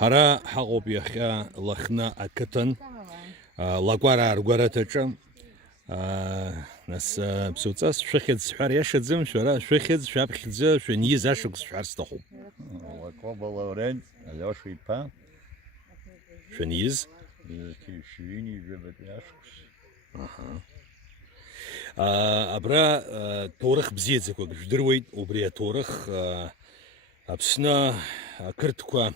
هرا حقوب يخيا لخنا أكتن لاقوارا رقوارة ناس بسوتاس شخيد سحر يشد زم شورا شخيد شاب خدزة شنيز عشق سحر استخوب لاقوبا لورين العشري با شنيز شيني جبت عشق أبرا تورخ بزيد زكوا جدرويد وبريا تورخ أبسنا كرتكوا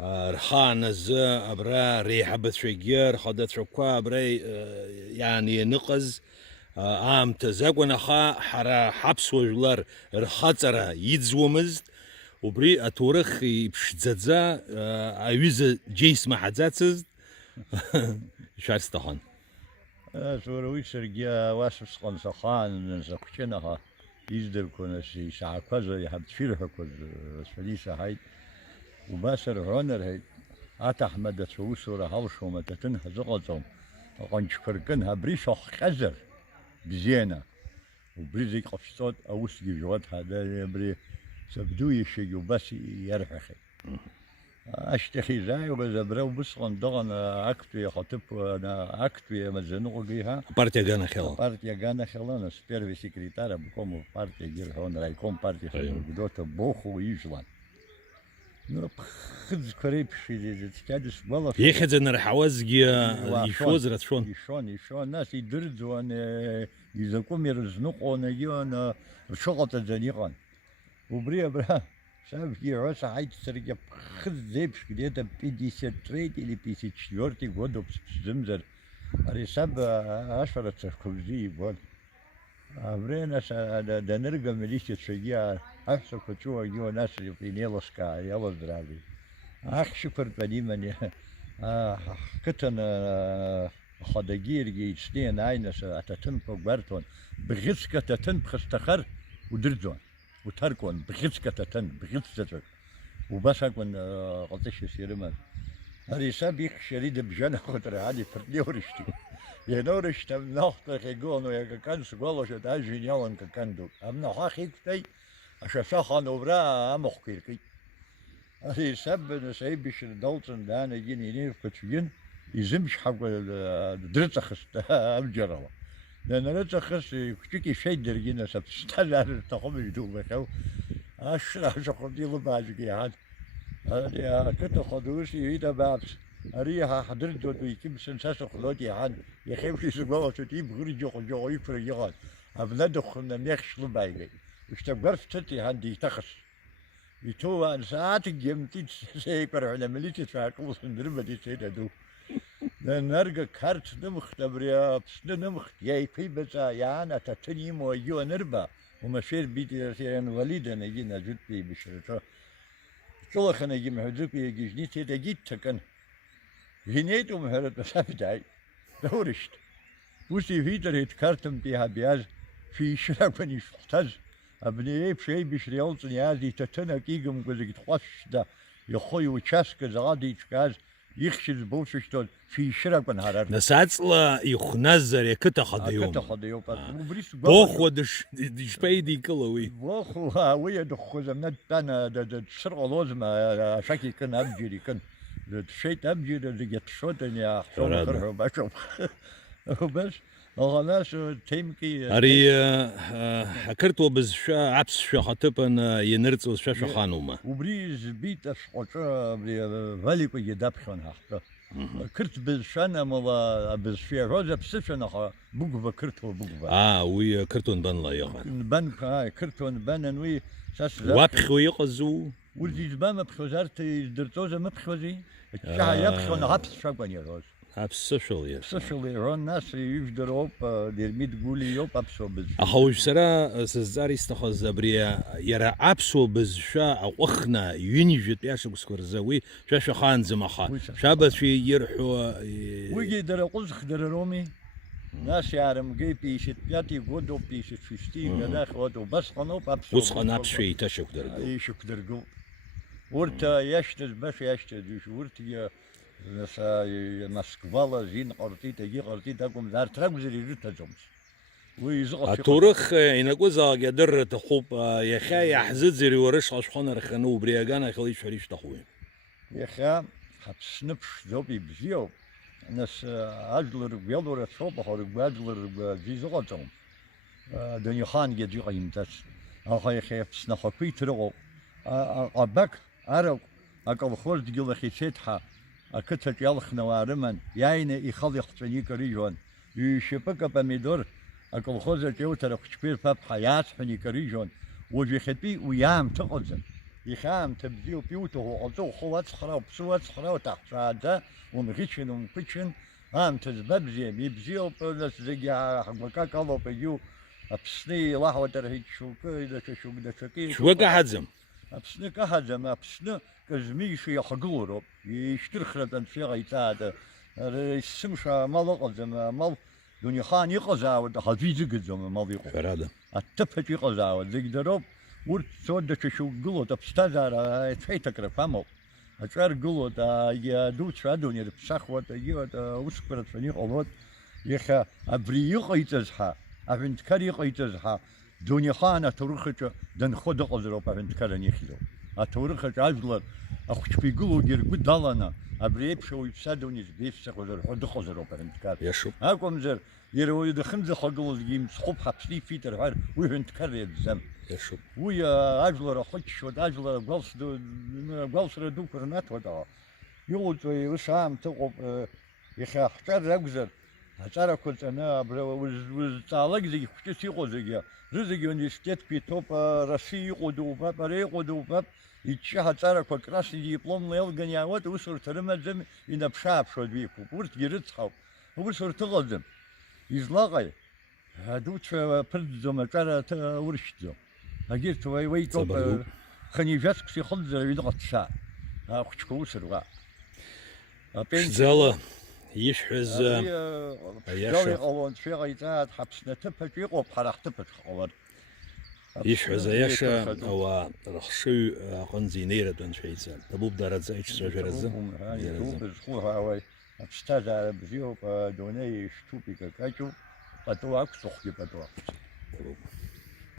رخان الزا أبرا ريحة بتشجير خدت شكوا أبرا يعني نقز عام تزاقنا خا حرا حبس وجلار رخاترا يدزومزد وبري أتورخ بشتزا أيوز جيس ما حزاتز شارستخان سوروي سرجيا واسس قنصخان زقشنها يزدر كنا شي ساعكوز يحب تفيرها كوز سفليسة هاي وباسر هونر هاي أحمد سوسورة هالشو متتنها زغزهم قنشكركنها بريشوخ خزر بزينة وبريزي قفصات أوس جيجوات هذا بري سبدو يشيجو بس يرحخي أشتخي زاي وبزبرو بسقن دغن أكتوي خطب أنا أكتوي مزنوق بيها بارتيا جانا خيلا بارتيا جانا خيلا سبيرفي سكرتارا بكم بارتيا جيل هون رايكم بارتيا بدوت بوخو يجلان خذ قريب شيء تكادس والله يخذ أن الحوازجي يشوزرت شون يشون ناس يدرزوا أن يزكم يرزنقون يجون شغلة الزنيقان وبريا برا شاف يعوس عيد سرقة خذ ذيبش كده بيدي ستريد اللي بيسي تشيورتي قدو بزمزر ريساب عشرة سكوزي بود برينا دا نرقى مليشة شجيع أحسن كتشوه يو ناس في نيلسكا يلا درابي شكر بديما كتن خدقير جي سنين عينس أتتن بقبرتون بغسكة تتن بخستخر ودرزون وتركون بغسكة تتن بغسكة وبس أكون قطش سيرمان هذه سابق شريد بجنة خطر عادي فردي ورشتي ينورشت من نخطة يقولون يا كان سقولش تاجين يوم كندو أمنا حقيقة تي أشافخان وبرا مخكيركي هذه سب نسيبش الدولتن دانا جيني نيف كتشين يزمش حق درتخست أمجروا لأن درتخست كتشي شيء درجينا سب استلال تقوم يدوب بخو أشرا شقدي لباجي هاد هذه كنت خدوسي إذا بعد أريها حضرت دو يكيم سنساس خلودي عن يخيف يسقوا تجيب غير جو يفرق يغال أبدا دخلنا نيخش لبايجي اشتبرت تتي عندي تخص يتوه أن ساعات جمتي سيبر على مليتي فاكل سندربة دي سيدا دو لأن نرجع كارت نمخ تبريا بس نمخ يا في بس يانا تتني مو يو نربا ومشير بيتي سيران وليدا نجينا جد بي بشرطة شو خنا يجي محدود بي يجيني تيدا جيت تكن هنيت ومهرت بس أبداي دورشت وسي فيتر يتكرتم بيها بياز في شرق بني شحتاز أبني بشي بشريالت نيازي تتنا كيجم كذا تخش ده يخوي وشاسك زغادي تكاز يخشز بوششتون في شرق بنهار نساعد لا يخنزر يكتا خديوم كتا خديوم بوخو دش بيدي كلوي بوخو ويا دخوز من أنا ده شرق لازم شكل كن أبجري كن الشيء أبجري ده يتشوتني يا حسون خرها بشوف بس غلاش تيمكي أري حكرتو بزشا عبس شو خطبن ينرتو شو خانوما وبريز بيت أشقطة بالي كي دبخن حتى كرت بزشنا ملا بزشيا روزا بسفنا خا بوجبا كرتو بوجبا وي كرتون بن لا يغان بن كرتون بن وي ساس وابخو يقزو ولدي زبان بخوزارت درتوزا مبخوزي الشها يبخون عبس شقن يا روز Absolutely. Absolutely. Ron nas يفدر أوب ديرميت قولي يوب أبسو بز. أخوش سرا سزاري استخذ بريا يرى أبسو بز شا أو أخنا ينجت ياشو بسكور زوي شا خان زمخا شابت في يرحو ويجي در قزخ در رومي ناس يعرم جاي بيشت بياتي قدو بيشت فيشتين قداخ قدو بس خنوب أبسو. بس خن أبس شيء تشوك درجو. يشوك درجو. ورتا يشتز بس يشتز ورت يا نسا مسكوالا زين قرطي تجي قرطي تقوم دار ترجزري رتجمس ويزغط التورخ إن جوزا قدر تخوب يا خي حزت زري ورش عشان رخنو برياجانا خليش فريش تخوين иахьа ҳаԥсны ԥшӡоуп, ибзиоуп. Нас ажәлар ргәалоу рацәоуп, аха ргәы ажәлар ргәы аӡәы изыҟаҵом. Дунеихаангьы аӡәы иҟаимҵац. Аха иахьа Аԥсны ахақәиҭ рыҟоуп. Аҟабақ, арахә, аколхоз дгьыл ахь ицеит ҳәа ақыҭаҿ иалхны ауаа рыман, иааины ихала ихҵәаны икарыжьуан. Ҩ-шьапык апомидор аколхоз аҿы иуҭар ахәыҷқәа ирԥап ҳәа иаасҳәаны икарыжьуан. Уажә иахьатәи уи аамҭа ыҟаӡам. Иахьа аамҭа бзиоуп, иуҭаху ҟаҵо, ухы уацхраау, уԥсы уацхраау, ҭаҳцәааӡа, умӷьычын, умԥычын, аамҭа збабзиам, ибзиоуп, нас зегьы ҳгәакак алоуп, егьу Аԥсны еилаҳауатәарҳәеит даҽакы. شوى قاعدزم Аԥсны каҳаӡам, Аԥсны казмиша иахагылоу роуп. Ишьҭырхратәы анцәа иҟаиҵаада. Исымша амал ыҟаӡам, амал дунеихаан иҟазаауеит, аха аӡәы изыгаӡом амал иҟоу. فرادة Аҭыԥаҿ иҟазаауеит, зегь дароуп. Урҭ цо даҽа шьоук гылоит, аԥсҭазаара ацәеиҭакрақәа амоуп. Аҿар гылоит, адуцәа адунеи рыԥсахуеит, усқәа рацәаны иҟалоит. Иахьа абри иҟаиҵаз ҳәа, аҳәынҭқар иҟаиҵаз ҳәа, дунеихаан аҭоурых аҿы данхо дыҟазароуп аҳәынҭқар анихьӡо. Аҭоурых аҿы ажәлар ахәыҷқәа игылоугьы ргәы даланы, абри еиԥш ауаҩԥсы адунеи збеифсахуаз рҳәо дыҟазароуп аҳәынҭқар. يشوب Акәымзар, иара уаҩы дахьынӡахагылозгьы имцхәуп ҳаԥсны ифит рҳәар, уи ҳәынҭқар иаӡам. يشوب Уи ажәлар ахыччоит, ажәлар агәалсра дуқәа рнаҭоит, аха иҟоуҵо ус аамҭа ыҟоуп. Иахьа ҳҿар ракәзар, аҵарақәа ҵаны, абра узҵаалак зегьы хәҷыс иҟоу зегьы, рызегьы университетқәа иҭоуп, Россиа иҟоу дубап, ара иҟоу дубап, ичча ҳаҵарақәа красни дипломла еилганы иаауеит, усурҭа рымаӡам, инаԥшы-ааԥшуа дҩеиқәоуп. Урҭгьы рыцҳауп, усурҭа ыҟаӡам. Излаҟаи? Адуцәа ԥырӡӡом, аҿар уршьӡом. Агьырҭ уеиҭоуп, ханижәацкс ихылӡара аҩныҟа ҭшаа, ахәҷқәа ус руаа. شزالة يشحز ԥшӡала иҟалон, анцәа иҟаиҵааит, ҳаԥсны аҭыԥаҿ иҟоуп, ҳара ҳҭыԥаҿ ҳҟалар. يشحز ياشا أو رخشو قنزي نيرة بن شيء تبوب دارت زايش سجل الزم Зхуҳауеи, аԥсҭазаара бзиоуп, адунеи ишҭуп икакаҷуп, пату ақәҵохгьы пату ақәҵ.